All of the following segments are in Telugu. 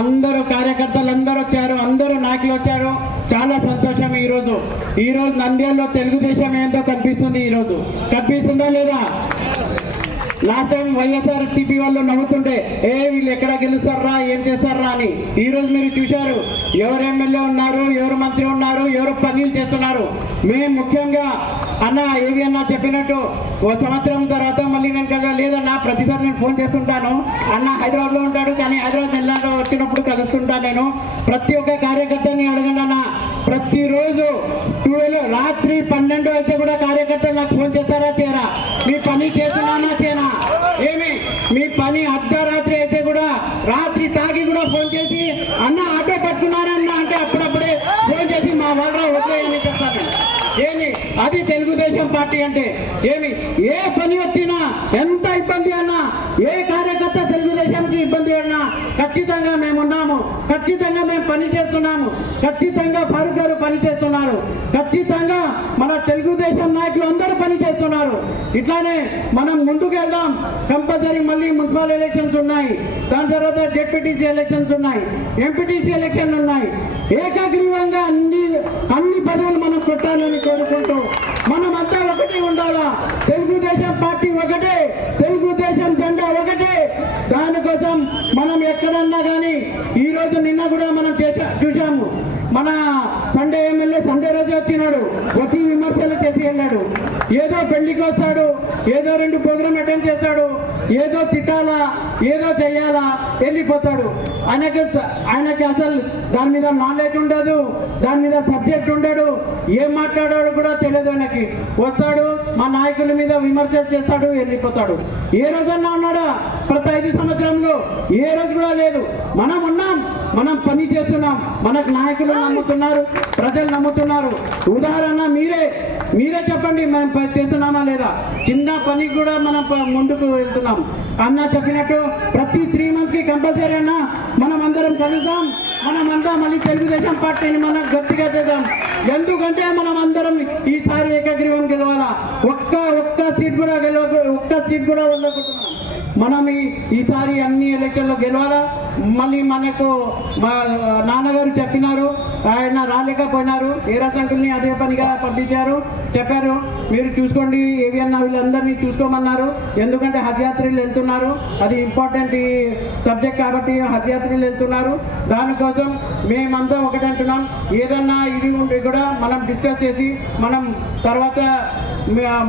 అందరూ కార్యకర్తలు అందరూ వచ్చారు అందరూ నాయకులు వచ్చారు. చాలా సంతోషం ఈ రోజు ఈ రోజు నంద్యాలలో తెలుగుదేశం ఏంటో కనిపిస్తుంది ఈ రోజు కనిపిస్తుందా లేదా? లాస్ట్ టైం వైఎస్ఆర్ సిపి వాళ్ళు నవ్వుతుంటే ఏ వీళ్ళు ఎక్కడ గెలుస్తారా ఏం చేస్తారా అని. ఈ రోజు మీరు చూశారు ఎవరు ఎమ్మెల్యే ఉన్నారు ఎవరు మంత్రి ఉన్నారు ఎవరు పనులు చేస్తున్నారు. మేము ముఖ్యంగా అన్న ఏవి అన్న చెప్పినట్టు ఓ సంవత్సరం తర్వాత మళ్ళీ నేను కదా లేదన్నా ప్రతిసారి నేను ఫోన్ చేస్తుంటాను. అన్న హైదరాబాద్లో ఉంటాడు నేను ప్రతి ఒక్క కార్యకర్తని అడగండి అన్న. ప్రతిరోజు ట్వెల్వ్ రాత్రి పన్నెండు అయితే కూడా కార్యకర్తలు నాకు ఫోన్ చేస్తారా చేయరా? మీ పని చేస్తున్నానా చేయనా? ఏమి? మీ పని అర్ధరాత్రి అయితే కూడా రాత్రి తాగి కూడా ఫోన్ చేసి అన్న ఆటో పట్టుకున్నారన్న అంటే అప్పుడప్పుడే ఫోన్ చేసి మా వాళ్ళ వదిలేయని చెప్తాను. ఏమి? అది తెలుగుదేశం పార్టీ అంటే. ఏమి? ఏ పని వచ్చినా ఎంత ఇబ్బంది అన్నా ఏ కార్యకర్త తెలుగుదేశానికి ఇబ్బంది అన్నా ఖచ్చితంగా మేము ఉన్నాము ఖచ్చితంగా మేము పనిచేస్తున్నాము ఖచ్చితంగా ఫారూక్ గారు పనిచేస్తున్నారు ఖచ్చితంగా మన తెలుగుదేశం నాయకులు అందరూ పనిచేస్తున్నారు ఇట్లానే మనం ముందుకు వెళ్దాం కంపల్సరీ మళ్ళీ మున్సిపల్ ఎలక్షన్స్ ఉన్నాయి. దాని తర్వాత జెడ్పీటీసీ ఎలక్షన్స్ ఉన్నాయి. ఎంపీటీసీ ఎలక్షన్లు ఉన్నాయి. ఏకగ్రీవంగా అన్ని అన్ని పదవులు మనం కొట్టాలని కోరుకుంటూ మనమంతా ఒకటి ఉండాలా? తెలుగుదేశం పార్టీ ఒకటే తెలుగుదేశం జెండా ఒకటే. దానికోసం మనం ఎక్కడన్నా కానీ ఈ రోజు నిన్న కూడా మనం చూసాము మన సండే ఎమ్మెల్యే సండే రోజు వచ్చినాడు. వచ్చి విమర్శలు చేసి వెళ్ళాడు. ఏదో పెళ్ళికి వస్తాడు. ఏదో రెండు ప్రోగ్రామ్ అటెండ్ చేస్తాడు ఏదో తిట్టాలా ఏదో చెయ్యాలా వెళ్ళిపోతాడు. ఆయనకి ఆయనకి అసలు దాని మీద నాలెడ్జ్ ఉండదు దాని మీద సబ్జెక్ట్ ఉండడు ఏం మాట్లాడాడు కూడా తెలియదు ఆయనకి. వస్తాడు మా నాయకుల మీద విమర్శలు చేస్తాడు వెళ్ళిపోతాడు. ఏ రోజన్నా ఉన్నాడా? ప్రతి ఐదు సంవత్సరంలో. ఏ రోజు కూడా లేదు. మనం ఉన్నాం మనం పని చేస్తున్నాం. మనకు నాయకులు నమ్ముతున్నారు ప్రజలు నమ్ముతున్నారు. ఉదాహరణ మీరే. మీరే చెప్పండి మనం చేస్తున్నామా లేదా? చిన్న పని కూడా మనం ముందుకు వెళ్తున్నాం. అన్న చెప్పినట్టు ప్రతి త్రీ మంత్స్కి కంపల్సరీ అన్న మనం అందరం కలుద్దాం మనం అంతా మళ్ళీ తెలుగుదేశం పార్టీని మనం గట్టిగా చేద్దాం. ఎందుకంటే మనం అందరం ఈసారి ఏకగ్రీవం గెలవాలా? ఒక్క ఒక్క సీట్ కూడా గెలవ ఒక్క సీట్ కూడా వదలకుంటున్నాం మనం ఈసారి అన్ని ఎలక్షన్లో గెలవాలా? మళ్ళీ మనకు మా నాన్నగారు చెప్పినారు ఆయన రాలేకపోయినారు ఏ అదే పనిగా పంపించారు చెప్పారు మీరు చూసుకోండి ఏవి అన్న వీళ్ళందరినీ చూసుకోమన్నారు ఎందుకంటే హజ్యాత్రిలు వెళ్తున్నారు అది ఇంపార్టెంట్ ఈ సబ్జెక్ట్ కాబట్టి హజ్యాత్రిలు వెళ్తున్నారు దానికోసం మేమంతా ఒకటంటున్నాం ఏదన్నా ఇది ఉంటే కూడా మనం డిస్కస్ చేసి మనం తర్వాత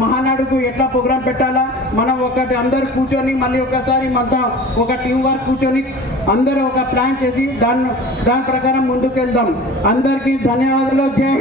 మహానాడుకు ఎట్లా ప్రోగ్రాం పెట్టాలా మనం ఒకటి అందరు కూర్చొని మళ్ళీ ఒకసారి మొత్తం ఒక టీం వర్క్ కూర్చొని అందరూ ఒక ప్లాన్ చేసి దాని దాని ప్రకారం ముందుకు వెళ్దాం అందరికీ ధన్యవాదాలు. జై